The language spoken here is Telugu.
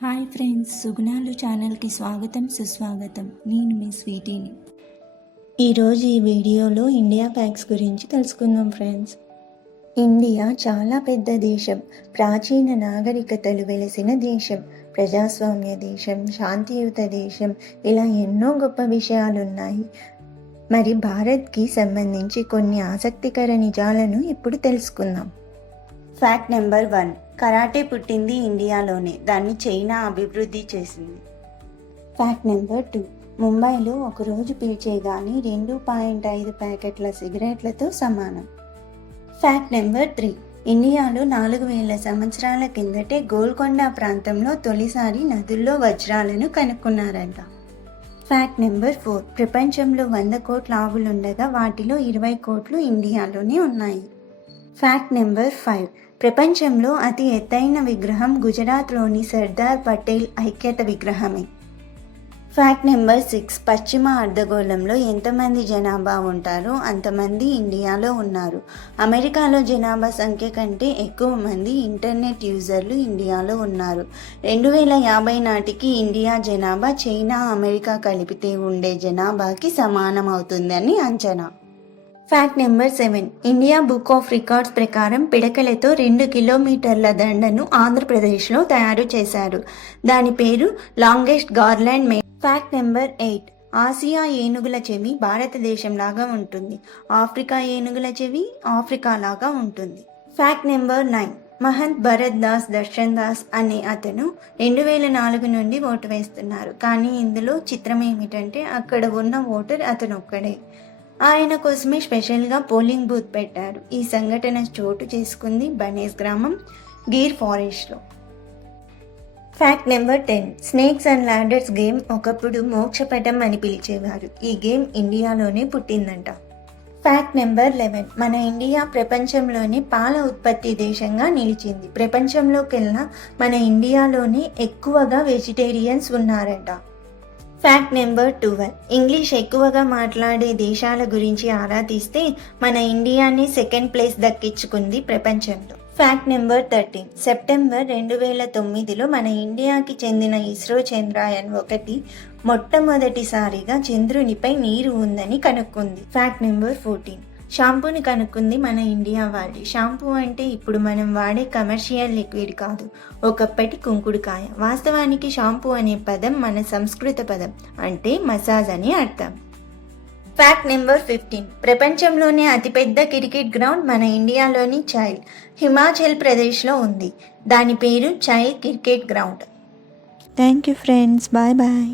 హాయ్ ఫ్రెండ్స్, సుగుణాలు ఛానల్కి స్వాగతం సుస్వాగతం. నేను మీ స్వీటీని. ఈరోజు ఈ వీడియోలో ఇండియా ఫ్యాక్ట్స్ గురించి తెలుసుకుందాం ఫ్రెండ్స్. ఇండియా చాలా పెద్ద దేశం, ప్రాచీన నాగరికతలు వెలిసిన దేశం, ప్రజాస్వామ్య దేశం, శాంతియుత దేశం, ఇలా ఎన్నో గొప్ప విషయాలున్నాయి. మరి భారత్కి సంబంధించి కొన్ని ఆసక్తికర నిజాలను ఇప్పుడు తెలుసుకుందాం. ఫ్యాక్ట్ నెంబర్ 1, కరాటే పుట్టింది ఇండియాలోనే, దాన్ని చైనా అభివృద్ధి చేసింది. ఫ్యాక్ట్ నెంబర్ 2, ముంబైలో ఒకరోజు పీల్చే గాని 2.5 ప్యాకెట్ల సిగరెట్లతో సమానం. ఫ్యాక్ట్ నెంబర్ 3, ఇండియాలో 4000 సంవత్సరాల కిందటే గోల్కొండ ప్రాంతంలో తొలిసారి నదుల్లో వజ్రాలను కనుక్కున్నారంట. ఫ్యాక్ట్ నెంబర్ 4, ప్రపంచంలో 100 కోట్ల ఆవులుండగా వాటిలో 20 కోట్లు ఇండియాలోనే ఉన్నాయి. ఫ్యాక్ట్ నెంబర్ 5, ప్రపంచంలో అతి ఎత్తైన విగ్రహం గుజరాత్లోని సర్దార్ పటేల్ ఐక్యత విగ్రహమే. ఫ్యాక్ట్ నెంబర్ 6, పశ్చిమ అర్ధగోళంలో ఎంతమంది జనాభా ఉంటారో అంతమంది ఇండియాలో ఉన్నారు. అమెరికాలో జనాభా సంఖ్య కంటే ఎక్కువ మంది ఇంటర్నెట్ యూజర్లు ఇండియాలో ఉన్నారు. 2050 నాటికి ఇండియా జనాభా చైనా, అమెరికా కలిపితే ఉండే జనాభాకి సమానం అవుతుందని అంచనా. Fact number 7, India book of records ప్రకారం పిడకలతో 2 కిలోమీటర్ల దండను ఆంధ్రప్రదేశ్లో తయారు చేశారు. దాని పేరు లాంగెస్ట్ గార్లాండ్ మే. ఫ్యాక్ట్ నెంబర్ 8, ఆసియా ఏనుగుల చెవి భారతదేశం లాగా ఉంటుంది, ఆఫ్రికా ఏనుగుల చెవి ఆఫ్రికా లాగా ఉంటుంది. ఫ్యాక్ట్ నెంబర్ 9, మహంత్ భరత్ దాస్ దర్శన్ దాస్ అనే అతను 2004 నుండి ఓటు వేస్తున్నారు. కానీ ఇందులో చిత్రం ఏమిటంటే అక్కడ ఉన్న ఓటర్ అతను ఒక్కడే. ఆయన కోసమే స్పెషల్గా పోలింగ్ బూత్ పెట్టారు. ఈ సంఘటన చోటు చేసుకుంది బనేస్ గ్రామం, గిర్ ఫారెస్ట్లో. Fact number 10, snakes and ladders game ఒకప్పుడు మోక్షపటం అని పిలిచేవారు. ఈ గేమ్ ఇండియాలోనే పుట్టిందంట. ఫ్యాక్ట్ నెంబర్ 11, మన ఇండియా ప్రపంచంలోనే పాల ఉత్పత్తి దేశంగా నిలిచింది. ప్రపంచంలోకెల్లా మన ఇండియాలోనే ఎక్కువగా వెజిటేరియన్స్ ఉన్నారంట. ఫ్యాక్ట్ నెంబర్ 12, ఇంగ్లీష్ ఎక్కువగా మాట్లాడే దేశాల గురించి ఆరా తీస్తే మన ఇండియాని సెకండ్ ప్లేస్ దక్కించుకుంది ప్రపంచంలో. ఫ్యాక్ట్ నెంబర్ 13, సెప్టెంబర్ 2009లో మన ఇండియాకి చెందిన ఇస్రో చంద్రయాన్ 1 మొట్టమొదటిసారిగా చంద్రునిపై నీరు ఉందని కనుక్కుంది. ఫ్యాక్ట్ నెంబర్ 14, షాంపూని కనుక్కుంది మన ఇండియా వాళ్ళే. షాంపూ అంటే ఇప్పుడు మనం వాడే కమర్షియల్ లిక్విడ్ కాదు, ఒకప్పటి కుంకుడుకాయ. వాస్తవానికి షాంపూ అనే పదం మన సంస్కృత పదం, అంటే మసాజ్ అని అర్థం. ఫ్యాక్ట్ నెంబర్ 15, ప్రపంచంలోనే అతిపెద్ద క్రికెట్ గ్రౌండ్ మన ఇండియాలోని చైల్, హిమాచల్ ప్రదేశ్లో ఉంది. దాని పేరు Chail cricket ground. Thank you friends, bye bye.